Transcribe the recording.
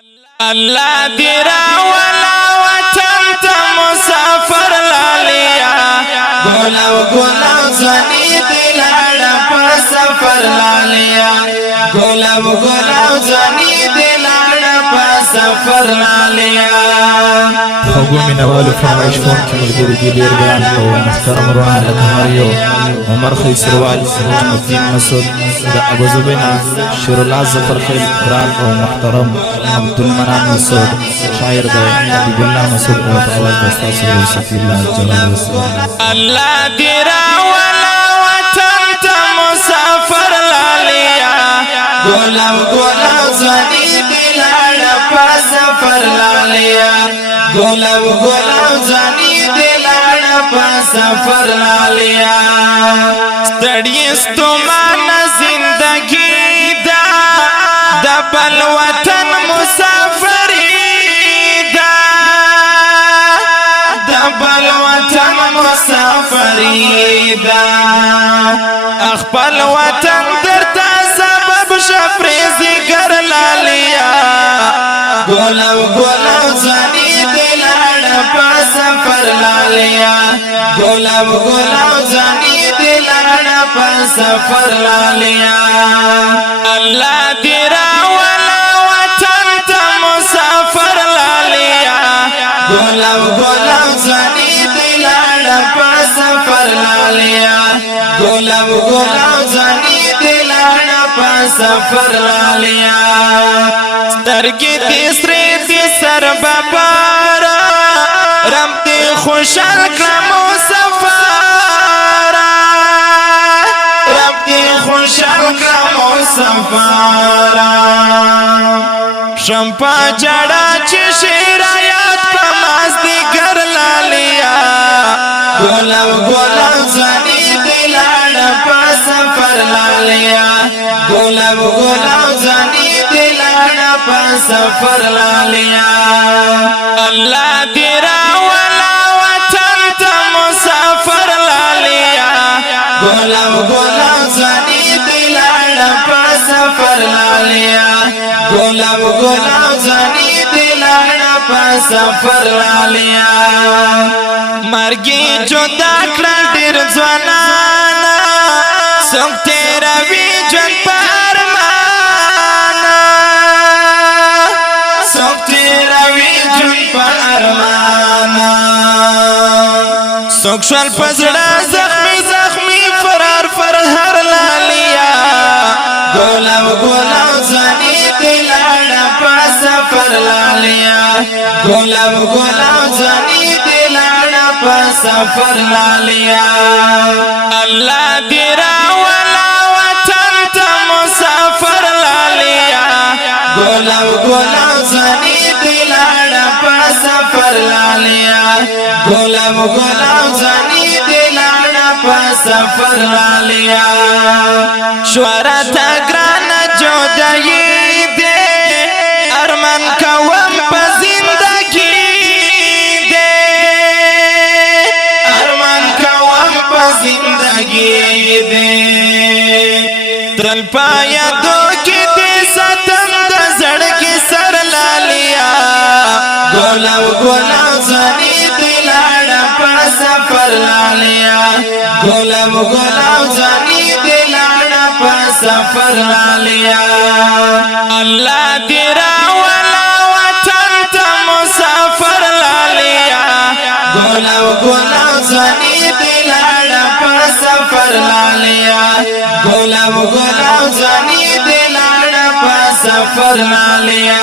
الله دی راولا وطن ته مسافر لالیا ګولاو ګولاو ځواني دی لاړه په سفر لالیا ګولاو ګولاو ځواني دی لاړه په سفر لالیا خوږو مینوالو فرمایش کوونکي ملګري دي ډېر ګران او محترم وروڼه لکه هر یو عمر خیسروال نجم الدین مسعود د ابوظبینا شیرالله ظفرخیل ګران او محترم عبدالمنان مسعود شاعر د حبیب الله مسعود او په اواز د ستاسو صفي الله جلال وسلم الله دی راولا وطن ته مسافر لالیا ګولاو ګولاو ځواني دی لاړه په سفر لالیا ګولاو ګولاو ځواني دی لاړه په سفر لالیا ستړي ستومانه زندګي دا د بل وطن مسافري دا د بل وطن مسافري دا خپل وطن درته سبب شپريزي ګر لالیا ګولاو ګولاو ځواني دی لاړه په سفر لالیا ګولاو ګولاو ځواني دی لاړه په سفر لالیا الله دی راولا وطن ته مسافر لالیا ګولاو ګولاو ځواني دی لاړه په سفر لالیا ګولاو ګولاو ځواني دی لاړه په سفر لالیا سترګې دې سرې دې سر ببارا رب دې خوشحال کړم سفارا رب دې خوشحال کړم سفارا شمپا جڑا چې شرایات په مازدیګر لالیا ګولاو ګولاو ځواني دی لاړه په سفر لالیا ګولاو ګولاو ځواني دی لاړه په سفر لالیا الله دی راولا وطن ته مسافر لالیا ګولاو ګولاو ځواني دی لاړه په سفر لالیا ګولاو ګولاو ځواني دی لاړه په سفر لالیا مرګي جدا کړل ډېر ځوانان څوک تیروي ژوند په ارمان څوک تیروي ژوند په ارمان څوک شول په زړه زخمي زخمي فرار فرهر لالیا ګولاو ګولاو ځواني دی لاړه په سفر لالیا ګولاو ګولاو ځواني دی لاړه په سفر لالیا الله دی راولا وطن ته مسافر لالیا ګولاو ګولاو ځواني دی لاړه په سفر لالیا ګولاو ګولاو ځواني دی لاړه په سفر لالیا شوارت ګران جودایي دی ارمان کوم په زندګي دی ارمان کوم په زندګي دی تل پایا دو کې دې ستم د زړګي سر لالیا ګولاو ګولاو ځواني دی لاړه په سفر لالیا ګولاو ګولاو ځواني دی لاړه په سفر لالیا الله دی راولا وطن ته مسافر لالیا ګولاو ګولاو ځواني دی لاړه په سفر لالیا ګولاو ګولاو ځواني دی لاړه په سفر لالیا